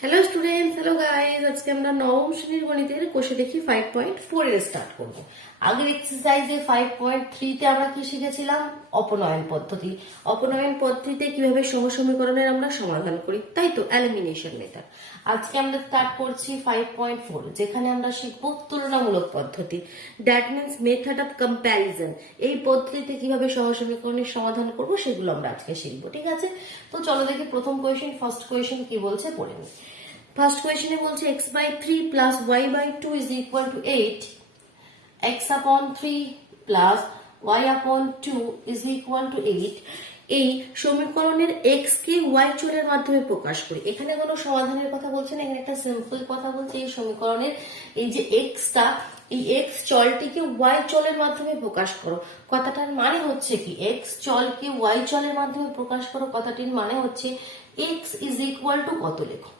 Hello students, hello guys. আজকে আমরা নবম শ্রেণীর গণিতের কোষে দেখি 5.4 এর স্টার্ট করব। আগের এক্সারসাইজে 5.3 তে আমরা কি শিখেছিলাম? অপনয়ন পদ্ধতি। অপনয়ন পদ্ধতিতে কিভাবে সমসমীকরণের আমরা সমাধান করি, তাই তো, এলিমিনেশন মেথড। আজকে আমরা স্টার্ট করছি 5.4, যেখানে আমরা শিখব তুলনামূলক পদ্ধতি, that means method of comparison. এই পদ্ধতিতে কিভাবে সমসমীকরণের সমাধান করব সেগুলো আমরা আজকে শিখবো, ঠিক আছে? তো চলো দেখি প্রথম কোয়েশ্চেন, ফার্স্ট কোয়েশ্চেন কি বলছে পড়ে নিই। ফার্স্ট কোয়েশ্চেনে বলছে x/3 plus y/2 is equal two 8, x/3 plus y/2 is equal two 8। এই সমীকরণের x কে y চলের মাধ্যমে প্রকাশ করি। এখানে কোনো সমাধানের কথা বলছে না, এখানে একটা সিম্পল কথা বলছে। এই সমীকরণের এই যে x এই x চলটিকে y চলের মাধ্যমে প্রকাশ করো। কথাটার মানে হচ্ছে কি, x চলকে y চলের মাধ্যমে প্রকাশ করো, কথাটির মানে হচ্ছে x ইজ ইকুয়াল টু কত লেখো।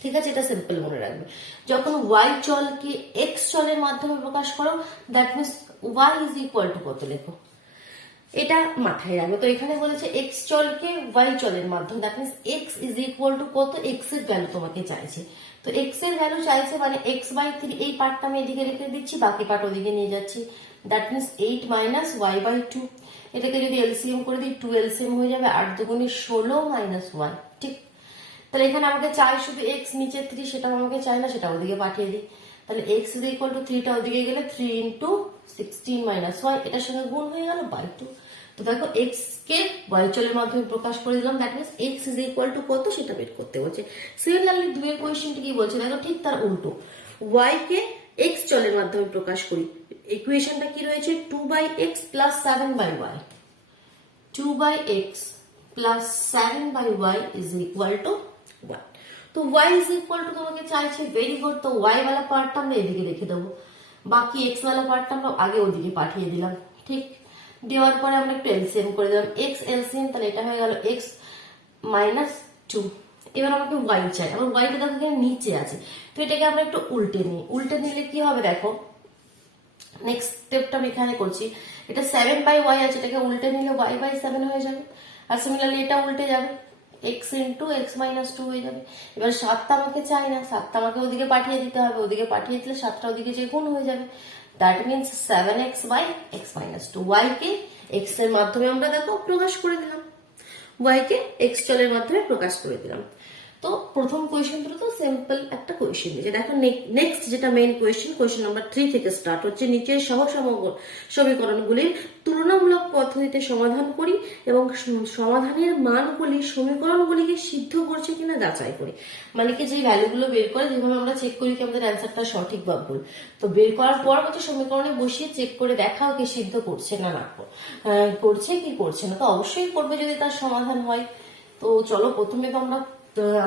ঠিক আছে, এটা সিম্পল মনে রাখবে। যখন y চলকে x চলের মাধ্যমে প্রকাশ করো, that means y is equal two কত লেখো, এটা মাথায় রাখবে। তো এখানে বলেছে x চলকে y চলের মাধ্যমে, that means x is equal two কত, x এর ভ্যালু তোমাকে চাইছে। তো x এর ভ্যালু চাইছে মানে x/3, এই পার্টটা আমি এদিকে রেখে দিচ্ছি, বাকি পার্ট ওদিকে নিয়ে যাচ্ছি। That means 8 minus y/2। এটাকে যদি এলসিএম করে দিই, 2 এলসিএম হয়ে যাবে, 8 দুগুণে 16 মাইনাস y। ঠিক, তাহলে এখানে আমাকে চাই শুধু x, নিচে 3, সেটাও আমাকে চাই না, সেটা ওদিকে পাঠিয়ে দিই। তাহলে x ইজ ইকুয়াল টু 3টা ওদিকে গেলে 3 ইন্টু 16 মাইনাস y, এটার সঙ্গে গুণ হয়ে গেল বাই 2। তো দেখো x কে y চলের মাধ্যমে প্রকাশ করে দিলাম, that means x is equal two কত সেটা বের করতে বলছে। সিমিলারলি দুয়ের কোয়েশ্চেনটি কি বলছে দেখো, ঠিক তার উল্টো, y কে x চলের মাধ্যমে প্রকাশ করি। ইকুয়েশনটা কি রয়েছে, 2/x plus 7/y, 2/x plus 7/y is equal two 1। তো y ইজ ইকুয়াল টু তোমাকে চাইছে, ভেরি গুড। তো y वाला পার্টটা আমরা এদিকে রেখে দেবো, বাকি x वाला পার্টটা আমরা আগে ওদিকে পাঠিয়ে দিলাম। ঠিক, দেওয়ার পরে আমরা একটু এলসিএম করে দিলাম, x এলসিএম, তাহলে এটা হয়ে গেল x মাইনাস 2। এবার আমাকে y চাই, আমার y টা দেখো এখানে নিচে আছে, তো এটাকে আমরা একটু উল্টে নিই। উল্টে নিলে কি হবে দেখো, নেক্সট স্টেপটা আমি এখানে করছি। এটা 7/y আছে, এটাকে উল্টে নিলে y/7 হয়ে যাবে। আর সিমিলারলি এটা উল্টে যাবে, x ইন্টু x মাইনাস 2 হয়ে যাবে। এবার 7টা আমাকে চাই না, 7টা আমাকে ওদিকে পাঠিয়ে দিতে হবে, ওদিকে পাঠিয়ে দিলে 7টা ওদিকে যে গুণ হয়ে যাবে। That means 7x by x minus 2। y কে x এর মাধ্যমে আমরা দেখো প্রকাশ করে দিলাম, y কে x চলের মাধ্যমে প্রকাশ করে দিলাম। তো প্রথম কোয়েশ্চেনটা তো সিম্পল একটা কোয়েশ্চেন দিয়েছে। দেখো নেক্সট যেটা মেইন কোয়েশ্চেন নাম্বার 3 থেকে স্টার্ট হচ্ছে। নিচের সমীকরণগুলির তুলনামূলক পদ্ধতিতে সমাধান করি এবং সমাধানের মানগুলি সমীকরণগুলিকে সিদ্ধ করছে কিনা যাচাই করি। মানে কি, যে ভ্যালুগুলো বের করে যেভাবে আমরা চেক করি কি আমাদের অ্যান্সারটা সঠিক বা ভুল, তো বের করার পর হচ্ছে সমীকরণে বসিয়ে চেক করে দেখাও কি সিদ্ধ করছে না করছে কি করছে না। তো অবশ্যই করবে যদি তার সমাধান হয়। তো চলো প্রথমে তো আমরা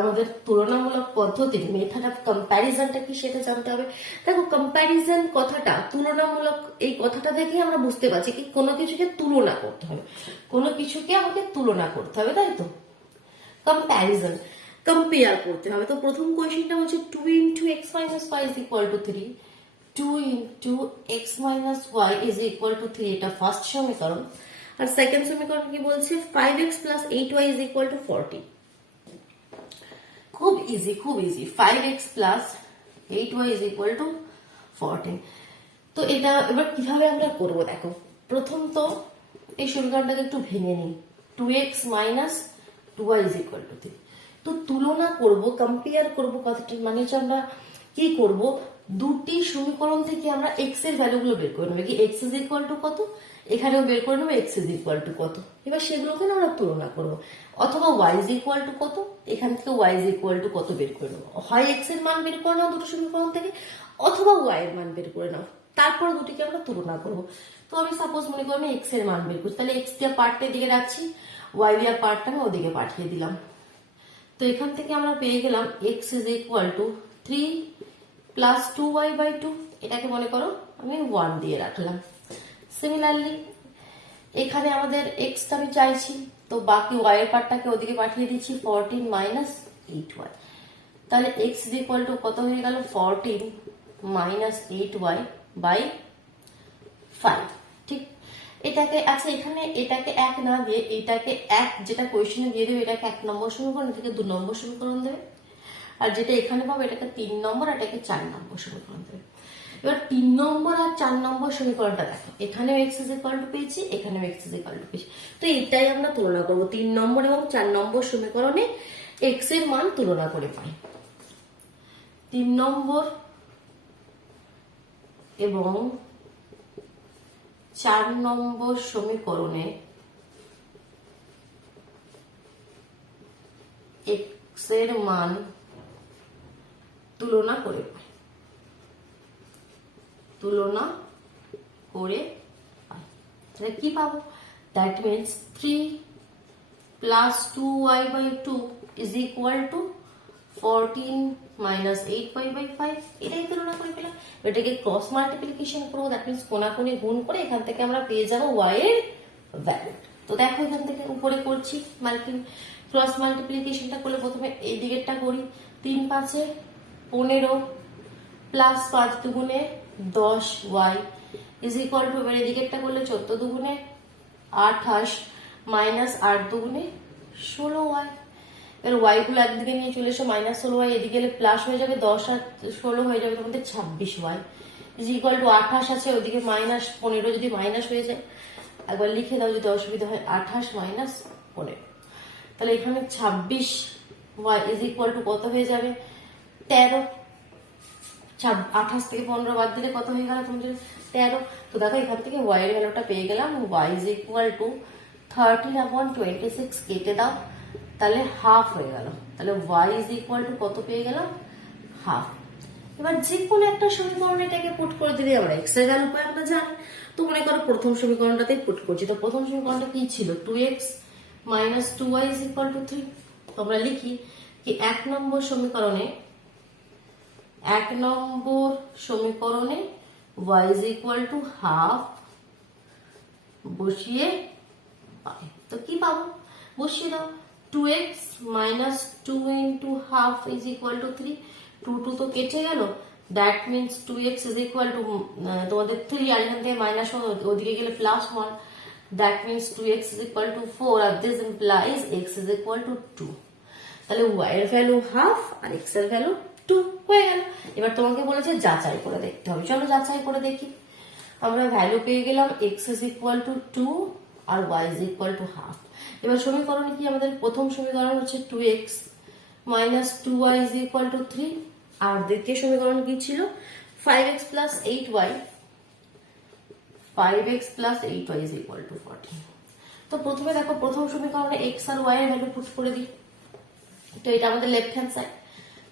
আমাদের তুলনামূলক পদ্ধতি, মেথড অফ কম্প্যারিজনটা কি সেটা জানতে হবে। দেখো, কম্প্যারিজন কথাটা, তুলনামূলক এই কথাটা দেখে আমরা বুঝতে পারছি কি কোনো কিছুকে তুলনা করতে হবে, কোনো কিছুকে আমাকে তুলনা করতে হবে, তাই তো। কম্প্যারিজন, কম্পেয়ার করতে হবে। তো প্রথম কোয়েশ্চেনটা হচ্ছে 2 into X minus Y is equal to 3, 2 into X minus Y is equal to 3, এটা ফার্স্ট সমীকরণ। আর সেকেন্ড সমীকরণ কি বলছে, 5x plus 8y is equal two 40। খুব ইজি, খুব easy. 5x plus 8y is equal two 14। তো এটা এবার কিভাবে আমরা করবো দেখো, প্রথম তো এই সমীকরণটাকে একটু ভেঙে নিই। 2x minus 2y is equal to 3। তো তুলনা করব, কম্পেয়ার করব, কথাটির মানে হচ্ছে আমরা কি করব, দুটি সমীকরণ থেকে আমরা x এর ভ্যালুগুলো বের করে নেবো। কি x ইজ ইকুয়াল টু কত, এখানেও বের করে নেবো x ইজ ইকুয়াল টু কত। এবার সেগুলোকে আমরা তুলনা করব, অথবা y ইজ ইকুয়াল টু কত, এখান থেকে y ইজ ইকুয়াল টু কত বের করে নেবো। হয় x এর মান বের করে নাও দুটো সমীকরণ থেকে, অথবা y এর মান বের করে নাও, তারপর দুটিকে আমরা তুলনা করব। তো আমি সাপোজ মনে করি আমি x এর মান বের করছি, তাহলে x দিয়ে পার্টটা দিকে রাখছি, y দিয়ে পার্টটা আমি ওদিকে পাঠিয়ে দিলাম। তো এখান থেকে আমরা পেয়ে গেলাম x is equal to 3 plus 2y/2, এটাকে মনে করো আমি 1 দিয়ে রাখলাম। সিমিলারলি এখানে আমাদের x টা আমি চাইছি, তো বাকি y এর পার্টটাকে ওদিকে পাঠিয়ে দিচ্ছি, 14 মাইনাস 8y। তাহলে x ইজ ইকুয়াল টু কত হয়ে গেল, 14 মাইনাস 8y বাই 5। ঠিক, এটাকে আচ্ছা এখানে এটাকে 1 না দিয়ে এটাকে 1 যেটা কোয়েশ্চেনে দিয়ে দেবে, এটাকে 1 নম্বর সমীকরণ, এটাকে 2 নম্বর সমীকরণ দেবে। আর যেটা এখানে পাবো এটাকে 3 নম্বর আর এটাকে 4 নম্বর সমীকরণ দেবে। এবার 3 নম্বর আর 4 নম্বর সমীকরণটা দেখো, এখানেও x ইজ ইকুয়াল টু পেয়েছি, এখানেও x ইজ ইকুয়াল টু পেয়েছি। তো এটাই আমরা তুলনা করবো, 3 নম্বর এবং 4 নম্বর সমীকরণে x এর মান তুলনা করে পাই। 3 নম্বর এবং 4 নম্বর সমীকরণে x এর মান তুলনা করে পাই, তুলনা করে পাই। তাহলে কি পাবো? That means 3 plus 2y/2 is equal two 14 minus 8y/5। এটাই তুলনা করে পেলাম। এটাকে ক্রস মাল্টিপ্লিকেশন করবো, দ্যাট মিনস কোনাকুনি গুণ করে এখান থেকে আমরা পেয়ে যাবো y এর ভ্যালু। তো দেখো এখান থেকে উপরে করছি ক্রস মাল্টিপ্লিকেশনটা করলে প্রথমে এই দিকেরটা করি। 3 5 15 প্লাস 5 দুগুণে 10y ইজ ইকুয়াল টু, এবার এদিকেরটা করলে 14 দুগুণে 28 মাইনাস 8 দুগুণে 16y। এবার y গুলো একদিকে নিয়ে চলে এসো, মাইনাস 16y, এদিকে গেলে প্লাস হয়ে যাবে, 10 আর 16 হয়ে যাবে তোমাদের 26y ইজ ইকুয়াল টু 28 আছে, ওদিকে মাইনাস 15 যদি মাইনাস হয়ে যায় একবার লিখে দাও যদি অসুবিধা হয়, 28 মাইনাস 15। তাহলে এখানে 26y ইজ ইকুয়াল টু কত হয়ে যাবে? 13। 28 থেকে 15 বাদ দিলে কত হয়ে গেল তোমাদের? 13। তো দেখো এখান থেকে y এর ভ্যালুটা পেয়ে গেলাম, y ইজ ইকুয়াল টু 13/26 কেটে দাও, তাহলে হাফ হয়ে গেল। তাহলে y ইজ ইকুয়াল টু কত পেয়ে গেলাম? হাফ। এবার যে কোনো একটা সমীকরণে এটাকে পুট করে দিলে আমরা x এর ভ্যালু পাই, আমরা জানি। তো মনে করো প্রথম সমীকরণটাতেই পুট করছি। তো প্রথম সমীকরণটা কি ছিল? 2x minus 2y is equal to 3। তো আমরা লিখি কি 1 নম্বর সমীকরণে y is equal to half বসিয়ে পাই। তো কি পাবো? বসিয়ে দাও, 2x minus 2 into half is equal to 3। 2 তো কেটে গেল, that means 2x is equal to তোমাদের 3, আর এখান থেকে মাইনাস ওদিকে গেলে plus 1, that means 2x is equal to 4 আর this implies x is equal to 2। তাহলে y এর ভ্যালু হাফ আর x এর ভ্যালু 2 হয়ে গেল। এবার তোমাকে বলেছে যাচাই করে দেখতে হবে, চলো যাচাই করে দেখি। আমরা ভ্যালু পেয়ে গেলাম x is equal to 2 R y is equal to half। এবার সমীকরণে কি আমাদের প্রথম সমীকরণ হচ্ছে 2x minus 2y is equal to 3, আর দ্বিতীয় সমীকরণ কি ছিল? 5x plus 8y is equal to 14। তো প্রথমে দেখো প্রথম সমীকরণে x আর y এর ভ্যালু পুট করে দিই। তো এটা আমাদের লেফট হ্যান্ড সাইড,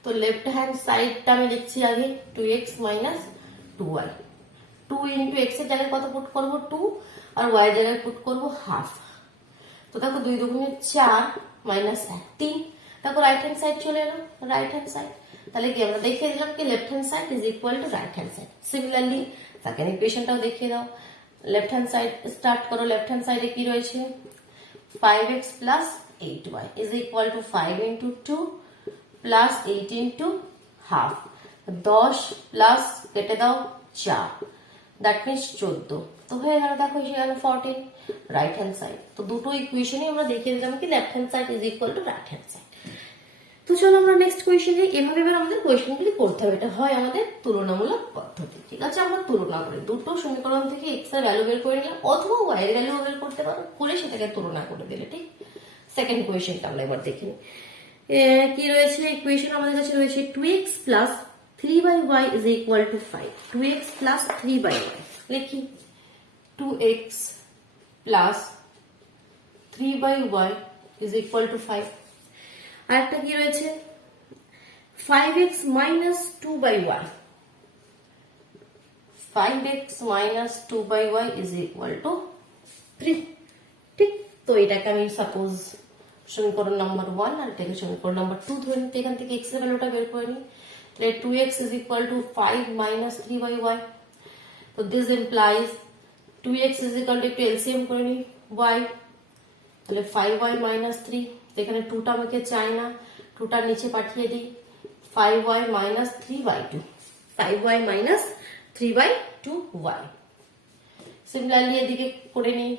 তো লেফট হ্যান্ড সাইডটা আমি লিখছি আগে 2x minus 2y। 2 into x এর জায়গায় কত পুট করব? 2, আর y এর জায়গায় পুট করব হাফ। তো দেখো 2 দুগুণে 4 মাইনাস 1 3। দেখো রাইট হ্যান্ড সাইড চলে এলো, রাইট হ্যান্ড সাইড। তাহলে কি আমরা দেখিয়ে দিলাম কি left hand side is equal to right hand side. Similarly second ইকুয়েশনটাও দেখিয়ে দাও। লেফট হ্যান্ড সাইড স্টার্ট করো, লেফট হ্যান্ড সাইডে কি রয়েছে? 5x plus 8y is equal to 5 into 2 plus 8 into half। 10 plus কেটে দাও 4, দ্যাট মিনস 14। তো হয়ে গেল, দেখো এসে গেল 14 রাইট হ্যান্ড সাইড। তো দুটো ইকুয়েশনই আমরা দেখিয়ে দিলাম কি left hand side is equal to right hand side. তো চলো আমরা নেক্সট কোয়েশ্চেন যাই। এভাবে এবার আমাদের কোয়েশ্চেনগুলি করতে হবে, এটা হয় আমাদের তুলনামূলক পদ্ধতি। ঠিক আছে, আমরা তুলনা করি দুটো সমীকরণ থেকে x এর ভ্যালু বের করে নিলাম, অথবা y এর ভ্যালু বের করতে পারো, করে সেটাকে তুলনা করে দিলে ঠিক। সেকেন্ড কোয়েশ্চেনটা আমরা এবার দেখি কি রয়েছে। ইকুয়েশন আমাদের কাছে রয়েছে 2x plus 3y is equal to 5। 2x plus 3y লিখি 2x plus 3y is equal to 5। আর একটা কি রয়েছে 5x minus 2y। 5x minus 2y is equal to 3। ঠিক, তো এটাকে আমি সাপোজ সমীকরণ নাম্বার 1 আর এটাকে সমীকরণ নাম্বার 2 ধরে নিতে, এখান থেকে x এর ভ্যালুটা বের করে নিই। তাহলে 2x is equal to 5 minus 3y। তো this implies 2x is equal to একটু LCM করে নিই y, তাহলে 5y minus 3। এখানে 2টা আমাকে চাই না, 2টা নিচে পাঠিয়ে দিই, 5y minus 3/2। 5y minus 3/2y। Similarly এদিকে করে নিই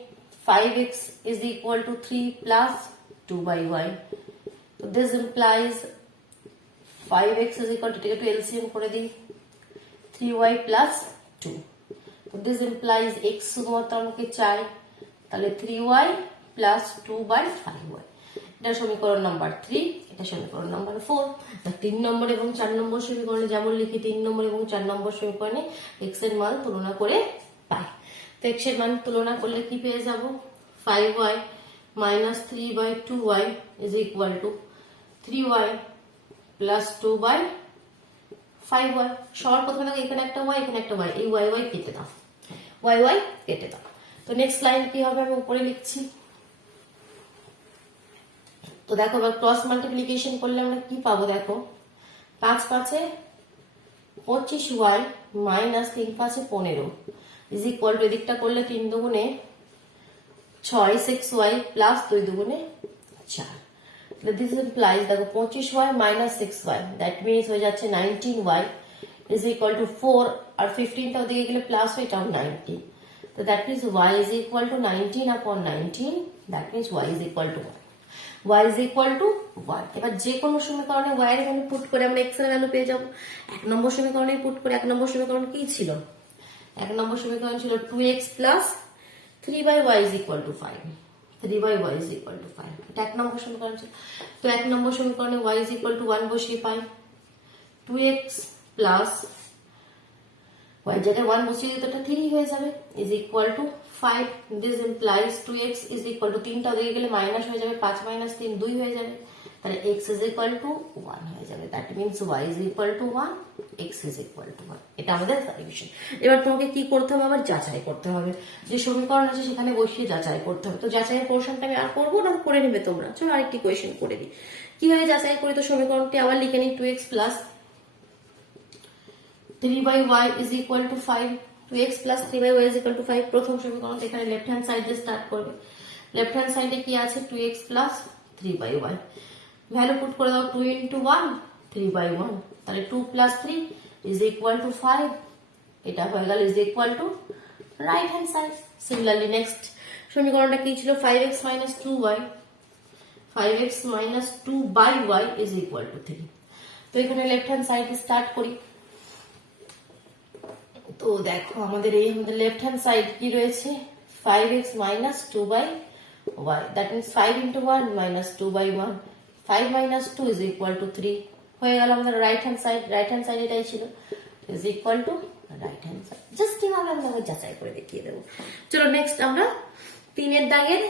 5x is equal to 3 plus 2y। So this implies 5x is equal to, take to LCM করে দিই, 3y plus 2. So this implies x শুধুমাত্র আমাকে চাই, তাহলে 3y plus 2/5y. এটা সমীকরণ নাম্বার 3, এটা সমীকরণ নাম্বার 4. 3 নম্বর এবং 4 নম্বর সমীকরণে যেমন লিখি 3 নম্বর এবং 4 নম্বর সমীকরণে x এর মান তুলনা করে পাই। তো x এর মান তুলনা করলে কি পেয়ে যাব, 5y minus 3/2y is equal to 3y plus 2/5y. সবার প্রথমে এখানে একটা y, এখানে একটা y, এই y কেটে দাও, y কেটে দাও। তো নেক্সট লাইন কি হবে আমি উপরে লিখছি। তো দেখো এবার ক্রস মাল্টিপ্লিকেশন করলে আমরা কি পাবো, দেখো 5 5 25y minus 3 5 15 is equal two, এদিকটা করলে 3 দুগুণে 6 6y প্লাস 2 দুগুণে 4. দিস ইমপ্লাইজ দেখো 25y minus 6y, that means হয়ে যাচ্ছে 19y ইজ ইকুয়াল টু 4, আর 15টা ওদিকে গেলে প্লাস হয়, এটাও 19. তো that means y is equal two 19 upon 19, that means y is equal two 1. y is equal to 1. এবার যে কোনো সমীকরণে y এর ভ্যালু পুট করে আমরা x এর ভ্যালু পেয়ে যাব। এক নম্বর সমীকরণে পুট করে, এক নম্বর সমীকরণ কি ছিল, এক নম্বর সমীকরণ ছিল 2x plus 3/y is equal to 5, 3/y is equal to 5, এটা এক নম্বর সমীকরণ ছিল। তো এক নম্বর সমীকরণে y is equal to 1 বসিয়ে পাই, 2x plus y জায়গায় 1 বসিয়ে দিতে এটা 3 হয়ে যাবে, is equal to 5. This implies 2x is equal to, 3টা ওদিকে গেলে মাইনাস হয়ে যাবে, 5 minus 3 2 হয়ে যাবে, তাহলে x is equal to 1 হয়ে যাবে। That means y is equal to 1, x is equal to 1. এটা আমাদের সলিউশন। এবার তোমাকে কি করতে হবে, আবার যাচাই করতে হবে, যে সমীকরণ আছে সেখানে বসিয়ে যাচাই করতে হবে। তো যাচাইয়ের পোর্শনটা আমি আর করবো না, করে নেবে তোমরা। চলো আরেকটি কোয়েশ্চেন করে দিই, কিভাবে যাচাই করি। তো সমীকরণটি আবার লিখে নিই, 2x plus 3/y is equal to 5, 2x plus 3/y is equal to 5. প্রথম সমীকরণ এখানে লেফট হ্যান্ড সাইড দিয়ে স্টার্ট করবে। লেফট হ্যান্ড সাইডে কি আছে, 2x plus 3/y, value put করে দাও, 2 into 1 3/1, তাহলে 2 plus 3 is equal to 5, এটা হয়ে গেল is equal to right hand side. Similarly next সমীকরণটা কি ছিল, 5x minus 2y, 5x minus 2/y is equal to 3. তো এখানে লেফট হ্যান্ড সাইড স্টার্ট করি। তো দেখো আমাদের লেফট হ্যান্ড সাইড কি রয়েছে, 5x minus 2/y, that means 5 into 1 minus 2/1, 5 minus 2 is equal to 3 হয়ে গেল আমাদের right hand side. Right hand side এটাই ছিল, is equal to right hand side. Just কিভাবে আমরা যাচাই করে দেখিয়ে দেবো। চলো নেক্সট আমরা 3 এর দাগের,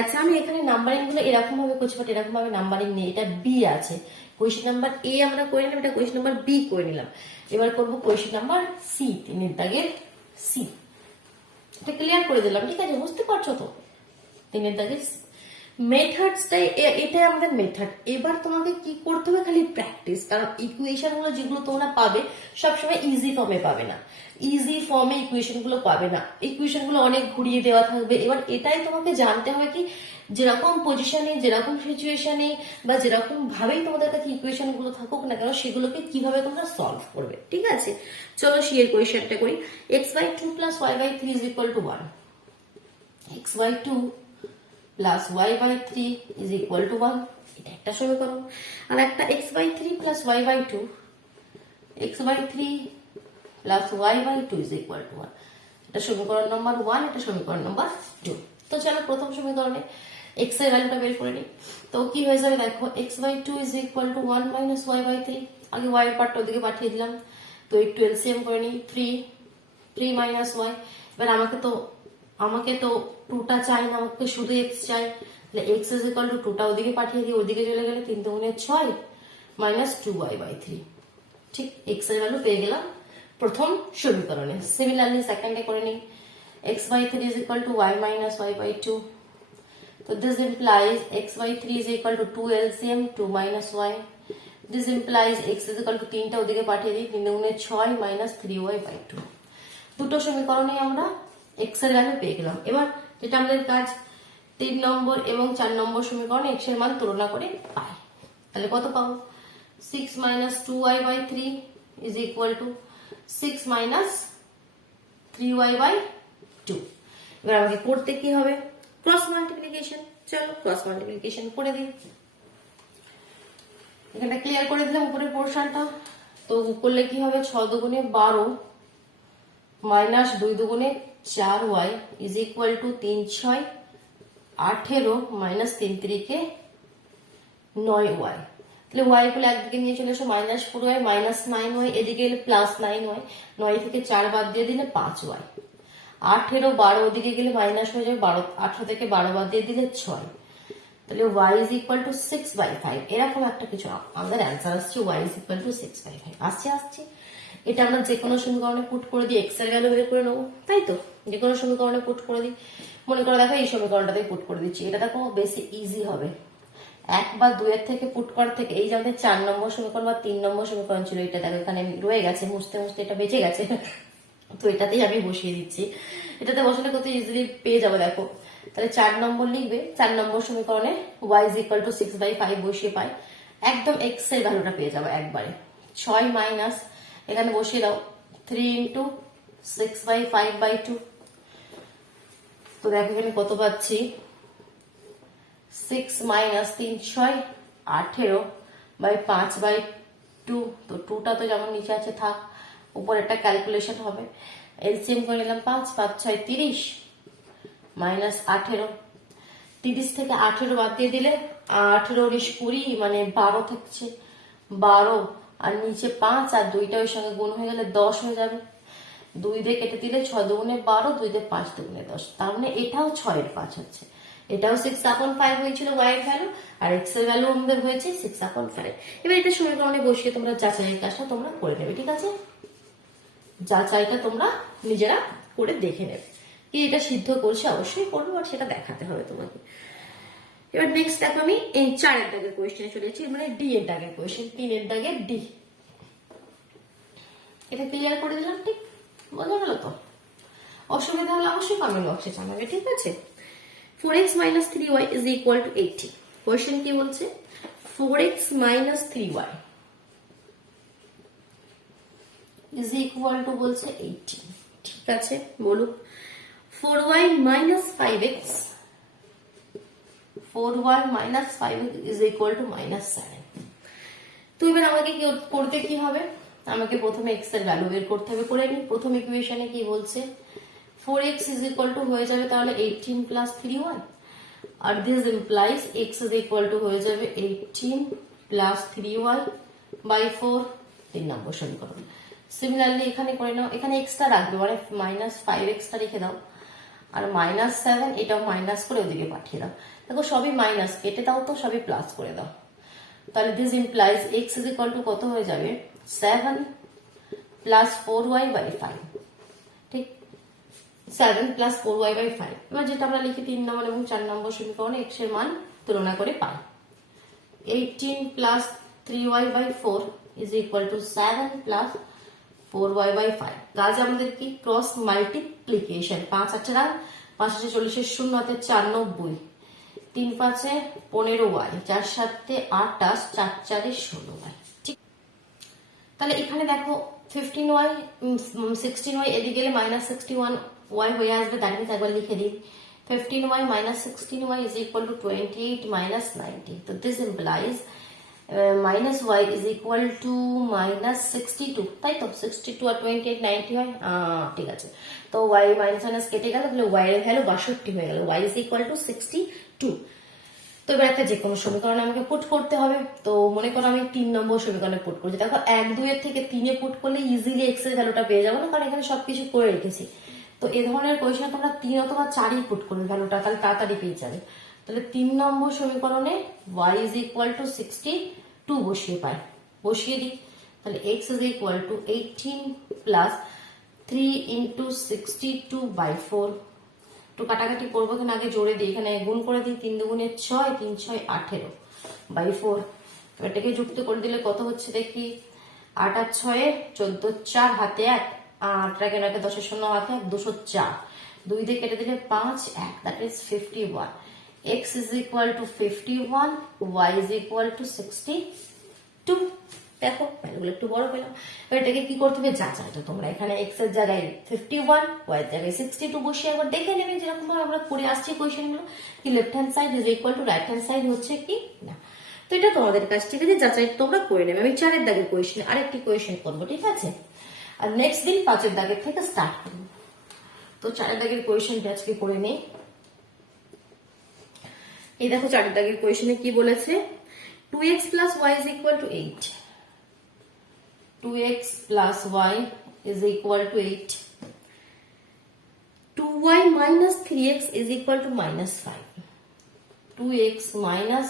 আচ্ছা আমি এখানে নাম্বারিং গুলো এরকম ভাবে করছি, বাট এরকম ভাবে নাম্বারিং নেই, এটা বি আছে। কোয়েশ্চেন নাম্বার এ আমরা করে নিলাম, এটা কোয়েশ্চেন নাম্বার বি করে নিলাম। এবার করবো কোয়েশ্চেন নাম্বার সি, 3 এর দাগের সি। এটা ক্লিয়ার করে দিলাম, ঠিক আছে, বুঝতে পারছো তো। 3 এর দাগের মেথডসটাই, এটাই আমাদের মেথড। এবার তোমাকে কি করতে হবে, খালি প্র্যাকটিস, কারণ ইকুয়েশন গুলো যেগুলো তোমরা পাবে সবসময় ইজি ফর্মে পাবে না, ইজি ফর্মে ইকুয়েশন গুলো পাবে না, ইকুয়েশন গুলো অনেক ঘুরিয়ে দেওয়া থাকবে। এবার এটাই তোমাকে জানতে হবে কি, যেরকম পজিশনে, যেরকম সিচুয়েশনে বা যেরকম ভাবেই তোমাদের কাছে ইকুয়েশন গুলো থাকুক না কেন, সেগুলোকে কিভাবে তোমরা সলভ করবে, ঠিক আছে। চলো সি এর কোয়েশ্চেনটা করি। x/2 plus y/3 is equal to 1, x/2 plus y/3 is equal to 1, এটা একটা সমীকরণ। আর একটা x/3 plus y/2, x/3 plus y/2 is equal to 1, এটা সমীকরণ নাম্বার 1, এটা সমীকরণ নাম্বার 2। তো চলো প্রথম সমীকরণে x এর ভ্যালুটা বের করে নিই। তো কি হয়ে যাবে দেখো, x/2 is equal to 1 minus y/3, আগে y এর পার্টটা ওদিকে পাঠিয়ে দিলাম। তো একটু এলসিএম করে নিই, 3 minus y। এবার আমাকে তো 2টা চাই না, আমাকে শুধু x চাই, তাহলে x is equal to 2টা ওদিকে পাঠিয়ে দিই, ওদিকে চলে গেলে 3 দুগুণে 6 minus 2y/3, ঠিক x এর ভ্যালু পেয়ে গেলাম প্রথম সমীকরণে। সিমিলারলি সেকেন্ডে করে নিই, x/3 is equal to y minus y/2. So this implies x/3 is equal to 2 LCM, 2 minus y. This implies x is equal to 3টা ওদিকে পাঠিয়ে দিই, 3 দুগুণে 6 minus 3y/2। দুটো সমীকরণে আমরা x এর ভ্যালু পেয়ে গেলাম। এবার যেটা আমাদের কাজ, 3 নম্বর এবং 4 নম্বর সমীকরণে x এর মান তুলনা করে পাই। তাহলে কত পাবো, 6 minus 2y/3 is equal to 6 minus 3y/2। এবার আমাকে করতে কি হবে, ক্রস মাল্টিপ্লিকেশন। চলো ক্রস মাল্টিপ্লিকেশন করে দিই। এখানটা ক্লিয়ার করে দিলাম উপরের পোর্শনটা। তো করলে কি হবে, 6 দুগুণে 12 মাইনাস 2 দুগুণে 4y is equal to 3 6 18 minus 3 3 9y। তাহলে y গুলো একদিকে নিয়ে চলে এসো, মাইনাস 4y মাইনাস 9y, এদিকে এলে প্লাস 9y, 9 থেকে 4 বাদ দিয়ে দিলে 5y, 18 12 ওদিকে গেলে মাইনাস হয়ে যাবে 12, 18 থেকে 12 বাদ দিয়ে দিলে 6। তাহলে y ইজ ইকুয়াল টু 6/5, এরকম একটা কিছু আমাদের অ্যান্সার আসছে, y ইজ ইকুয়াল টু 6/5 আসছে। এটা আমরা যে কোনো সমীকরণে পুট করে দিই, এক্স এর ভ্যালু বের করে নেবো, তাই তো? যে কোনো সমীকরণে পুট করে দিই, মনে করে দেখো এই সমীকরণটাতে পুট করে দিচ্ছি, এটা দেখো বেশি ইজি হবে 1 বা 2 এর থেকে পুট করার থেকে। এই যে আমাদের 4 নম্বর সমীকরণ বা 3 নম্বর সমীকরণ ছিল, এটা দেখো এখানে রয়ে গেছে, মুছতে মুছতে এটা বেঁচে গেছে, তো এটাতেই আমি বসিয়ে দিচ্ছি। এটাতে বসালে কত ইজিলি পেয়ে যাবো দেখো। তাহলে 4 নম্বর লিখবে, 4 নম্বর সমীকরণে y ইজ ইকুয়াল টু 6/5 বসিয়ে পাই, একদম x এর ভ্যালুটা পেয়ে যাবো একবারে। 6 মাইনাস এখানে বসিয়ে দাও 3 ইন্টু 6/5/2। তো দেখো এখানে কত পাচ্ছি, 6 মাইনাস 3 6 18 বাই 5/2। তো 2টা তো যেমন নিচে আছে থাক, উপর একটা ক্যালকুলেশন হবে, এলসিএম করে নিলাম 5 5 6 30 মাইনাস 18, 30 থেকে 18 বাদ দিয়ে দিলে 18 19 20 মানে 12 থাকছে, 12 আর নিচে 5 আর 2টা ওই সঙ্গে গুণ হয়ে গেলে 10 হয়ে যাবে। 2 দিয়ে কেটে দিলে 6 দুগুণে 12, 2 দিয়ে 5 দুগুণে 10, তার মানে এটাও 6 এর 5 হচ্ছে। এটাও 6/5 হয়েছিল y এর ভ্যালু, আর x এর ভ্যালু আমাদের হয়েছে 6/5। এবার এটা সমীকরণে বসিয়ে তোমরা যাচাইয়ের কাজটা তোমরা করে নেবে, ঠিক আছে? যাচাইটা তোমরা নিজেরা করে দেখে নেবে কি এটা সিদ্ধ করছে, অবশ্যই করবো, আর সেটা দেখাতে হবে তোমাকে। এবার নেক্সট দেখো আমি এই 4 এর দাগের কোয়েশ্চেনে চলে যাচ্ছি, মানে ডি এর দাগের কোয়েশ্চেন, 3 এর দাগের ডি। এটা ক্লিয়ার করে দিলাম, ঠিক বোঝা গেল তো? অসুবিধা হলে অবশ্যই কমেন্ট বক্সে জানাবে, ঠিক আছে? 4x minus 3y is equal to 80। Question কি বলছে, 4x minus 3y is equal to বলছে 80, ঠিক আছে? বলুক 4y minus 5x, 4y minus 5x is equal to minus 7। তো এবার আমাকে করতে কি হবে, আমাকে প্রথমে x এর ভ্যালু বের করতে হবে, করে নিই। প্রথম ইকুয়েশনে কি বলছে, 4x is equal to হয়ে যাবে তাহলে 18 plus 3y, R this implies x is equal to হয়ে যাবে 18 plus 3y by 4, 3 নম্বর সমীকরণ। সিমিলারলি এখানে করে নাও, এখানে এক্সট্রা রাখবে মানে মাইনাস 5x টা রেখে দাও, আর মাইনাস 7 এটাও মাইনাস করে ওদিকে পাঠিয়ে দাও। দেখো সবই মাইনাস, কেটে দাও তো সবই প্লাস করে দাও। তাহলে this implies x is equal two কত হয়ে যাবে, 7 প্লাস 4y বাই 5, ঠিক? 7 প্লাস 4y বাই 5। এবার যেটা আমরা লিখি 3 নম্বর এবং 4 নম্বর সমীকরণে x এর মান তুলনা করে পাই, 18 plus 3y by 4 is equal to 7 plus 4y by 5। কাজ আমাদের কি, ক্রস মাল্টিপ্লিকেশন। 5 8 5 8 40 0 হাতে 4 90, 3 5 15y, 4 7 28, 4 4 16y, ঠিক? তাহলে এখানে দেখো 15y 16y এদিকে গেলে মাইনাস 61y হয়ে আসবে, দ্যাট মিন্স একবার লিখে দিই 15y minus 16y is equal to 28 minus 90। তো this implies minus y is equal to minus 62, তাই তো? 62 আর 28 90 হয়, ঠিক আছে। তো y মাইনাস মাইনাস কেটে গেল, তাহলে y এর ভ্যালু 62 হয়ে গেল, y is equal to 62। তো এবার একটা যে কোনো সমীকরণে আমাকে পুট করতে হবে। তো মনে করো আমি 3 নম্বর সমীকরণে পুট করছি, দেখো 1 2 এর থেকে 3 এ পুট করলে ইজিলি x এর ভ্যালুটা পেয়ে যাবো না, কারণ এখানে সবকিছু করে রেখেছি। তো এই ধরনের কোয়েশ্চেন তোমরা 3 অথবা 4ই পুট করবে ভ্যালুটা, তাহলে তাড়াতাড়ি পেয়ে যাবে। তাহলে 3 নম্বর সমীকরণে y is equal to 62 বসিয়ে পাই, বসিয়ে দিই। তাহলে x is equal to 18 plus 3 into 62 by 4। একটু কাটাকাটি করবো, এখানে আগে জোরে দিই, এখানে গুণ করে দিই, 3 দুগুণে 6, 3 6 18 by 4। এটাকে যুক্ত করে দিলে কত হচ্ছে দেখি, 8 আর 6 14, 4 হাতে 1, 8 9 10 0 হাতে 1, 204, 2 দিয়ে কেটে দিলে 5 1, that is 51। x is equal to 51, y is equal to 62। দেখো ভ্যালুগুলো একটু বড় পেলাম। এটাকে কি করতে হবে, যাচাইটা তোমরা এখানে x এর জায়গায় 51, y এর জায়গায় 62 বসিয়ে একবার দেখে নেবে, যেরকম ভাবে আমরা করে আসছি কোয়েশ্চেন গুলো, কি left hand side is equal to right hand side হচ্ছে কি না। তো এটা তোমাদের কাছ থেকে যে যাচাই তোমরা করে নেবে। আমি 4 এর দাগের কোয়েশ্চেন আরেকটি কোয়েশ্চেন করবো, ঠিক আছে? আর নেক্সট দিন 5 এর দাগের থেকে স্টার্ট করবো। তো 4 এর দাগের কোয়েশ্চেনটা আজকে করে নেই। এই দেখো 4 এর দাগের কোয়েশ্চেনে কি বলেছে, 2x plus y is equal to 8. 2x plus y is equal to 8. 2y minus 3x is equal to minus 5. 2x minus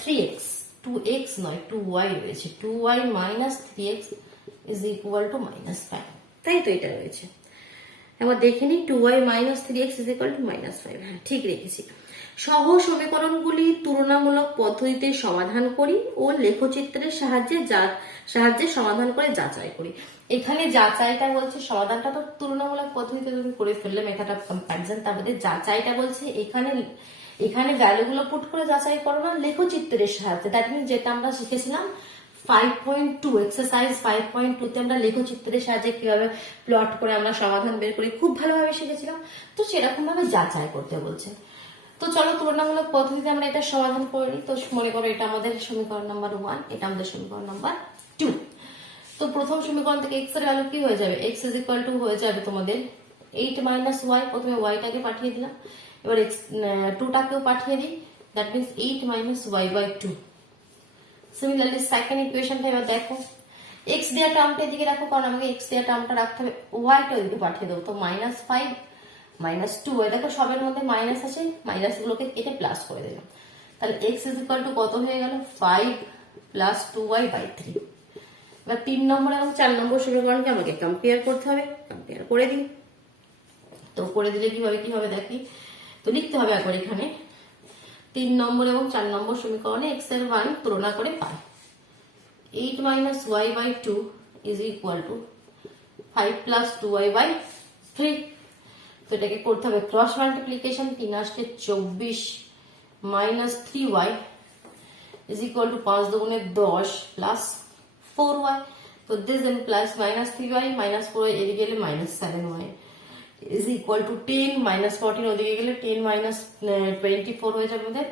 3x. 2x নয় 2y রয়েছে। 2y minus 3x is equal to minus 5. তাই তো এটা রয়েছে। এবার দেখে নিই 2y minus 3x is equal to minus 5. হ্যাঁ ঠিক রেখেছি। সহ সমীকরণগুলি তুলনামূলক পদ্ধতিতে সমাধান করি ও লেখচিত্রের সাহায্যে সমাধান করে যাচাই করি। এখানে যাচাইটা বলছে, সমাধানটা তো তুলনামূলক পদ্ধতিতে তুমি করে ফেললে মেথড অফ কম্প্যারিজন, তারপরে যাচাইটা বলছে এখানে ভ্যালুগুলো পুট করে যাচাই করো না লেখচিত্রের সাহায্যে। দ্যাট মিনস যেটা আমরা শিখেছিলাম 5.2 এক্সারসাইজ 5.2 তে আমরা লেখচিত্রের সাহায্যে কিভাবে প্লট করে আমরা সমাধান বের করি খুব ভালোভাবে শিখেছিলাম। তো সেরকম ভাবে যাচাই করতে বলছে। তো চলো তুলনামূলক পদ্ধতিতে আমরা এটা সমাধান করে নিই। তো মনে করো এটা আমাদের সমীকরণ নাম্বার 1, এটা আমাদের সমীকরণ নাম্বার 2। তো প্রথম সমীকরণ থেকে x এর ভ্যালু কি হয়ে যাবে, x ইজ ইকুয়াল টু হয়ে যাবে তোমাদের 8 মাইনাস y। প্রথমে y টাকে পাঠিয়ে দিলাম, এবার x 2 টাকেও পাঠিয়ে দিই, that means 8 minus y by 2। Similarly second ইকুয়েশনটা এবার দেখো, x দেওয়া টার্মটা এদিকে রাখো, কারণ আমাকে x দেওয়া টার্মটা রাখতে হবে, y টা ওইদিকে পাঠিয়ে দেবো। তো মাইনাস 5 মাইনাস 2, দেখো সবের মধ্যে মাইনাস আছে, মাইনাস গুলোকে কেটে প্লাস করে দিলাম। তাহলে x ইজ ইকুয়াল টু কত হয়ে গেল, 5 প্লাস 2y বাই 3। এবার 3 নম্বর এবং 4 নম্বর সমীকরণকে আমাকে কম্পেয়ার করতে হবে, কম্পেয়ার করে দিই। তো করে দিলে কি হবে দেখি। তো লিখতে হবে একবার এখানে 3 নম্বর এবং 4 নম্বর সমীকরণে x এর মান তুলনা করে পাই। 8 minus y by 2 is equal to 5 plus 2y by 3। তো এটাকে করতে হবে ক্রস মাল্টিপ্লিকেশন, 3 আসলে 24 minus 3y is equal to 5 দুগুণে 10 প্লাস 4y। তো this implies minus 3y minus 4y এদিকে গেলে minus 7y is equal two 10 minus 14 ওদিকে গেলে 10 মাইনাস 24 হয়ে যাবে আমাদের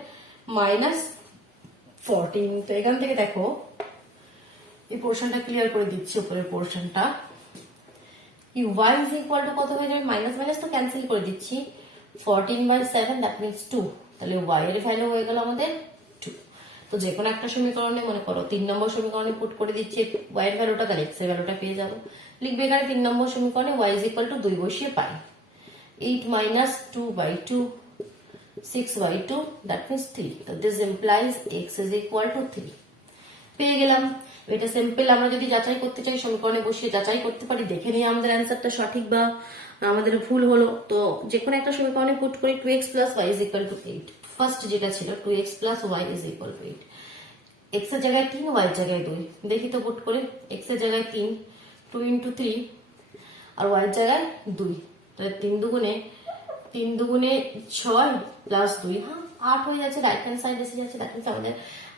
মাইনাস 14। তো এখান থেকে দেখো এই পোর্শনটা ক্লিয়ার করে দিচ্ছি, উপরের পোর্শনটা y is equal to কত হয়ে যাবে, মাইনাস মাইনাস তো ক্যান্সেল করে দিচ্ছি, 14 বাই 7 দ্যাট মিন্স 2। তাহলে y এর ভ্যালু হয়ে গেল আমাদের 2। তো যে কোনো একটা সমীকরণে মনে করো 3 নম্বর সমীকরণে পুট করে দিচ্ছি y এর ভ্যালুটা, তাহলে x এর ভ্যালুটা পেয়ে যাবো। লিখবে এখানে 3 নম্বর সমীকরণে y is equal to 2 বসিয়ে পাই 8 minus 2 by 2 6 by 2 that means 3। তো this implies x is equal to 3 পেয়ে গেলাম। এটা সিম্পল, আমরা যদি যাচাই করতে চাই সমীকরণে বসিয়ে যাচাই করতে পারি, দেখে নিয়ে আমাদের অ্যান্সারটা সঠিক বা আমাদের ভুল হলো। তো যে কোনো একটা সমীকরণে পুট করি 2x plus y is equal to 8। First যেটা ছিল 2x plus y is equal to 8, x এর জায়গায় 3 y এর জায়গায় 2। দেখি তো পুট করে, x এর জায়গায় 3 2 into 3 আর y এর জায়গায় 2, তাহলে 3 দুগুণে 6 প্লাস 2, হ্যাঁ 8 হয়ে যাচ্ছে, রাইট হ্যান্ড সাইড এসে যাচ্ছে। দ্যাট মিন্স আমাদের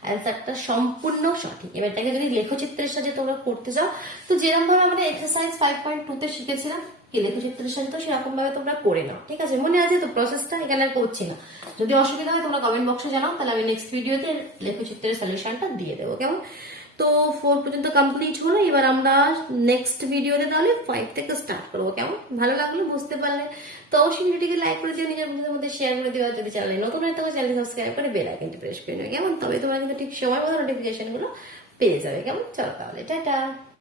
অ্যান্সারটা সম্পূর্ণ সঠিক। এবার এটাকে যদি লেখচিত্রের সাথে তোমরা করতে চাও, তো যেরকম ভাবে আমরা এক্সারসাইজ 5.2 তে শিখেছিলাম কি লেখচিত্রের সাথে, তো সেরকম ভাবে তোমরা করে নাও, ঠিক আছে? মনে আছে তো প্রসেসটা, এখানে আর করছি না। যদি অসুবিধা হয় তোমরা কমেন্ট বক্সে জানাও, তাহলে আমি নেক্সট ভিডিওতে লেখচিত্রের সলিউশনটা দিয়ে দেবো, কেমন? তো 4 পর্যন্ত কমপ্লিট হলো, এবার আমরা নেক্সট ভিডিওতে তাহলে 5 থেকে স্টার্ট করবো, কেমন? ভালো লাগলো, বুঝতে পারলে তো অবশ্যই ভিডিওটিকে লাইক করে দিও, নিজের বন্ধুদের মধ্যে শেয়ার করে দিও। যদি চ্যানেলে নতুন হয় তবে চ্যানেল সাবস্ক্রাইব করে বেল আইকনটি প্রেস করে নিও, কেমন? তবে তোমরা কিন্তু ঠিক সময় মতো নোটিফিকেশন গুলো পেয়ে যাবে, কেমন? চলো তাহলে টাটা।